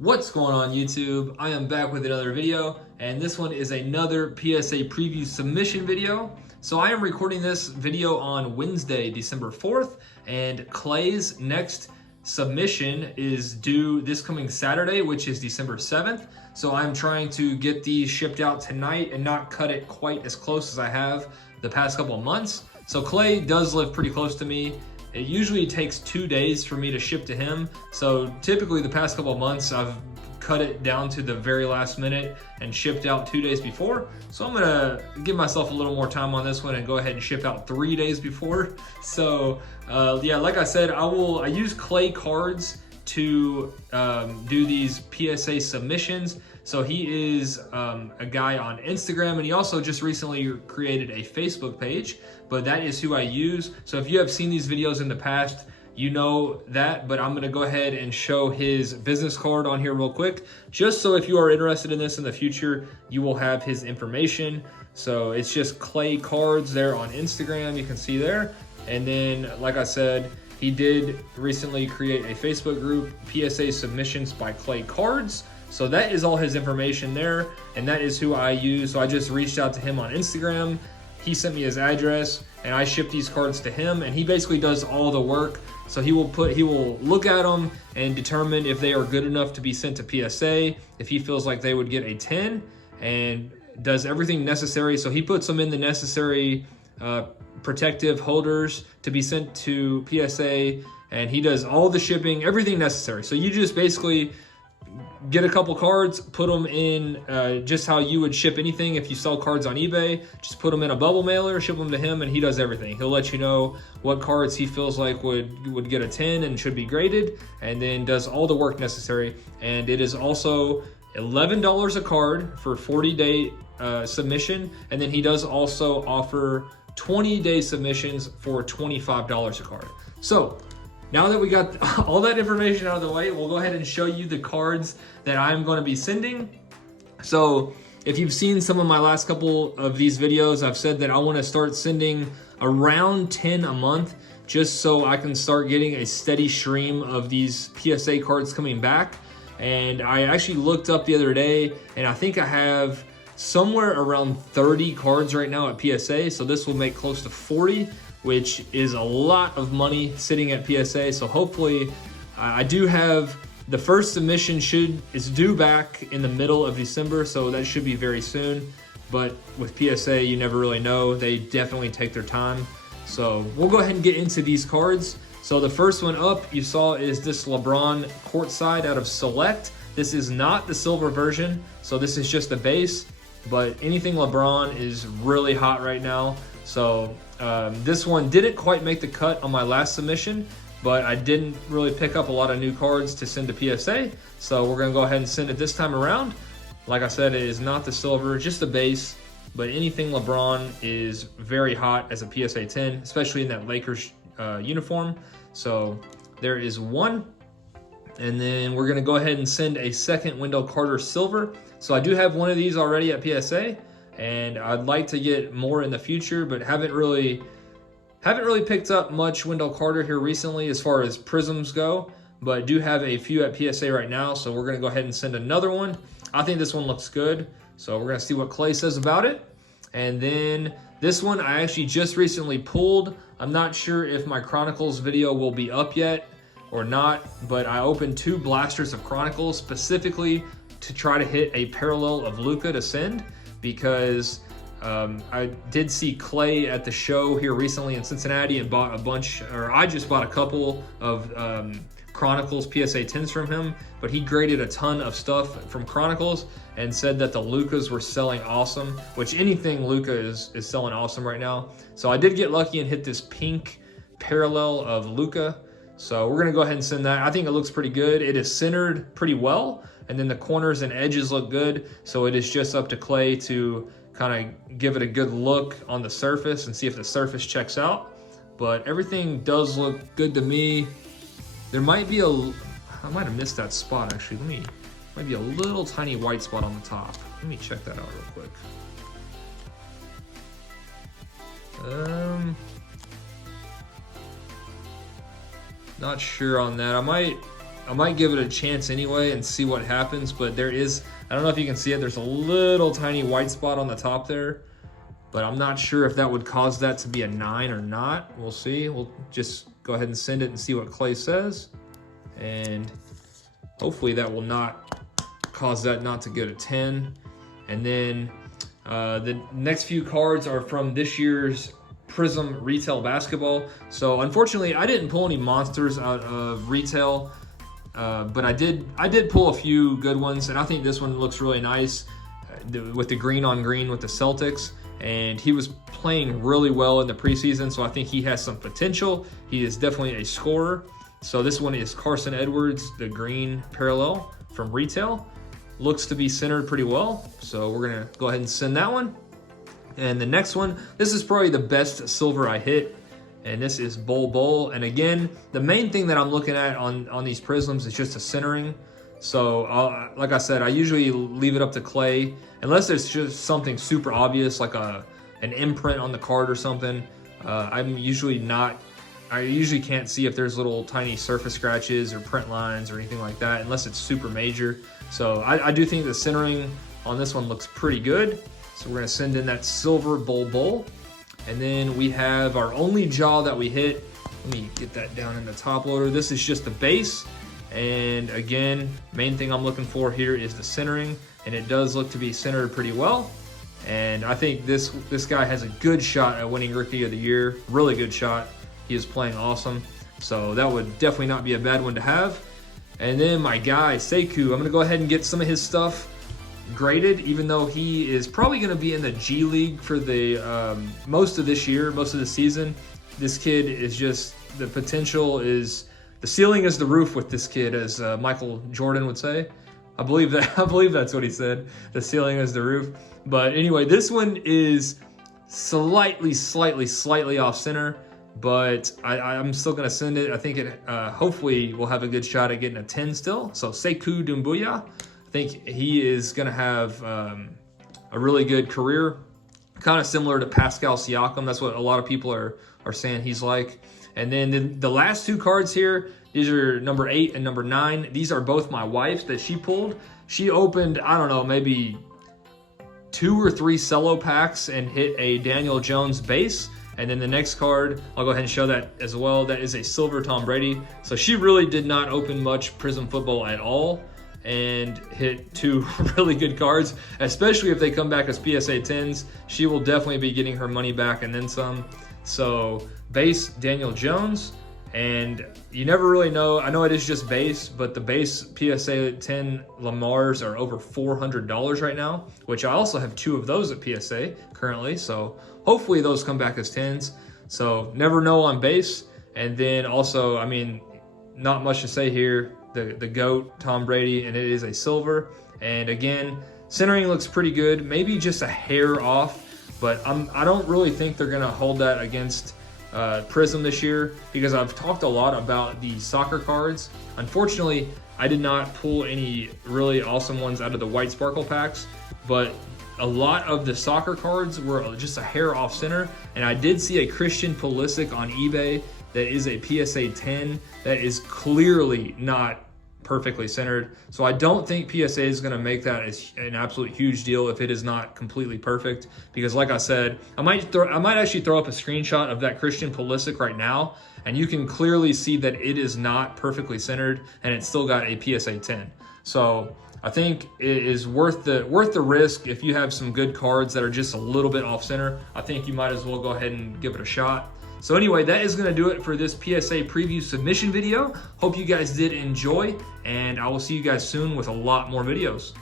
What's going on YouTube? I am back with another video, and this one is another PSA preview submission video. So I am recording this video on Wednesday, December 4th, and Clay's next submission is due this coming Saturday, which is December 7th. So I'm trying to get these shipped out tonight and not cut it quite as close as I have the past couple of months. So Clay does live pretty close to me. It usually takes 2 days for me to ship to him. So typically the past couple of months, I've cut it down to the very last minute and shipped out 2 days before. So I'm gonna give myself a little more time on this one and go ahead and ship out 3 days before. So yeah, like I said, I use Claycards to do these PSA submissions. So he is a guy on Instagram, and he also just recently created a Facebook page, but that is who I use. So if you have seen these videos in the past, you know that, but I'm gonna go ahead and show his business card on here real quick, just so if you are interested in this in the future, you will have his information. So it's just Claycards there on Instagram, you can see there. And then, like I said, he did recently create a Facebook group, PSA Submissions by Claycards. So that is all his information there, and that is who I use. So I just reached out to him on Instagram. He sent me his address, and I shipped these cards to him, and he basically does all the work. So he will look at them and determine if they are good enough to be sent to PSA, if he feels like they would get a 10, and does everything necessary. So he puts them in the necessary protective holders to be sent to PSA, and he does all the shipping, everything necessary. So you just basically get a couple cards, put them in just how you would ship anything if you sell cards on eBay. Just put them in a bubble mailer, ship them to him, and he does everything. He'll let you know what cards he feels like would get a 10 and should be graded, and then does all the work necessary. And it is also $11 a card for 40-day submission, and then he does also offer 20-day submissions for $25 a card. So now that we got all that information out of the way, we'll go ahead and show you the cards that I'm going to be sending. So if you've seen some of my last couple of these videos, I've said that I want to start sending around 10 a month, just so I can start getting a steady stream of these PSA cards coming back. And I actually looked up the other day, and I think I have somewhere around 30 cards right now at PSA. So this will make close to 40, which is a lot of money sitting at PSA. So hopefully I do have the first submission is due back in the middle of December, so that should be very soon. But with PSA, you never really know. They definitely take their time. So we'll go ahead and get into these cards. So the first one up you saw is this LeBron courtside out of Select. This is not the silver version, so this is just the base, but anything LeBron is really hot right now. So this one didn't quite make the cut on my last submission, but I didn't really pick up a lot of new cards to send to PSA. So we're gonna go ahead and send it this time around. Like I said, it is not the silver, just the base, but anything LeBron is very hot as a PSA 10, especially in that Lakers uniform. So there is one. And then we're gonna go ahead and send a second Wendell Carter silver. So I do have one of these already at PSA, and I'd like to get more in the future, but haven't really picked up much Wendell Carter here recently as far as prisms go, but do have a few at PSA right now. So we're gonna go ahead and send another one. I think this one looks good, so we're gonna see what Clay says about it. And then this one I actually just recently pulled. I'm not sure if my Chronicles video will be up yet or not, but I opened 2 blasters of Chronicles specifically to try to hit a parallel of Luka to send, because I did see Clay at the show here recently in Cincinnati and bought a bunch, or I just bought a couple of Chronicles PSA 10s from him, but he graded a ton of stuff from Chronicles and said that the Lukas were selling awesome, which anything Luka is selling awesome right now. So I did get lucky and hit this pink parallel of Luka. So we're gonna go ahead and send that. I think it looks pretty good. It is centered pretty well, and then the corners and edges look good. So it is just up to Clay to kind of give it a good look on the surface and see if the surface checks out. But everything does look good to me. There might be I might have missed that spot actually. Might be a little tiny white spot on the top. Let me check that out real quick. Not sure on that. I might give it a chance anyway and see what happens, but there is, I don't know if you can see it, there's a little tiny white spot on the top there, but I'm not sure if that would cause that to be a 9 or not. We'll see. We'll just go ahead and send it and see what Clay says, and hopefully that will not cause that not to get a 10. And then the next few cards are from this year's Prism retail basketball. So unfortunately, I didn't pull any monsters out of retail, but I did pull a few good ones, and I think this one looks really nice with the green on green with the Celtics. And he was playing really well in the preseason, so I think he has some potential. He is definitely a scorer. So this one is Carson Edwards, the green parallel from retail. Looks to be centered pretty well, so we're gonna go ahead and send that one. And the next one, this is probably the best silver I hit, and this is Bol. And again, the main thing that I'm looking at on these prisms is just the centering. So like I said, I usually leave it up to Clay, unless it's just something super obvious like an imprint on the card or something. I usually can't see if there's little tiny surface scratches or print lines or anything like that, unless it's super major. So I do think the centering on this one looks pretty good. So we're gonna send in that silver Bol. And then we have our only jaw that we hit. Let me get that down in the top loader. This is just the base. And again, main thing I'm looking for here is the centering, and it does look to be centered pretty well. And I think this guy has a good shot at winning Rookie of the Year, really good shot. He is playing awesome, so that would definitely not be a bad one to have. And then my guy, Sekou, I'm gonna go ahead and get some of his stuff graded, even though he is probably gonna be in the G League for the most of this year, most of the season. This kid is just, the potential is, the ceiling is the roof with this kid, as Michael Jordan would say. I believe that's what he said. The ceiling is the roof. But anyway, this one is slightly off center, but I'm still gonna send it. I think it hopefully will have a good shot at getting a 10 still. So Sekou Doumbouya, I think he is gonna have a really good career, kind of similar to Pascal Siakam. That's what a lot of people are saying he's like. And then the last two cards here, these are number 8 and number 9. These are both my wife's that she pulled. She opened, I don't know, maybe 2 or 3 cello packs and hit a Daniel Jones base. And then the next card, I'll go ahead and show that as well. That is a silver Tom Brady. So she really did not open much Prism football at all and hit 2 really good cards, especially if they come back as PSA 10s. She will definitely be getting her money back and then some. So base Daniel Jones, and you never really know. I know it is just base, but the base PSA 10 Lamars are over $400 right now, which I also have 2 of those at PSA currently. So hopefully those come back as 10s. So never know on base. And then also, I mean, not much to say here. The GOAT, Tom Brady, and it is a silver. And again, centering looks pretty good. Maybe just a hair off, but I don't really think they're gonna hold that against Prism this year, because I've talked a lot about the soccer cards. Unfortunately, I did not pull any really awesome ones out of the white sparkle packs, but a lot of the soccer cards were just a hair off center. And I did see a Christian Pulisic on eBay that is a PSA 10 that is clearly not perfectly centered. So I don't think PSA is going to make that as an absolute huge deal if it is not completely perfect, because like I said, I might actually throw up a screenshot of that Christian Pulisic right now, and you can clearly see that it is not perfectly centered and it's still got a PSA 10. So I think it is worth the risk. If you have some good cards that are just a little bit off center, I think you might as well go ahead and give it a shot. So anyway, that is going to do it for this PSA preview submission video. Hope you guys did enjoy, and I will see you guys soon with a lot more videos.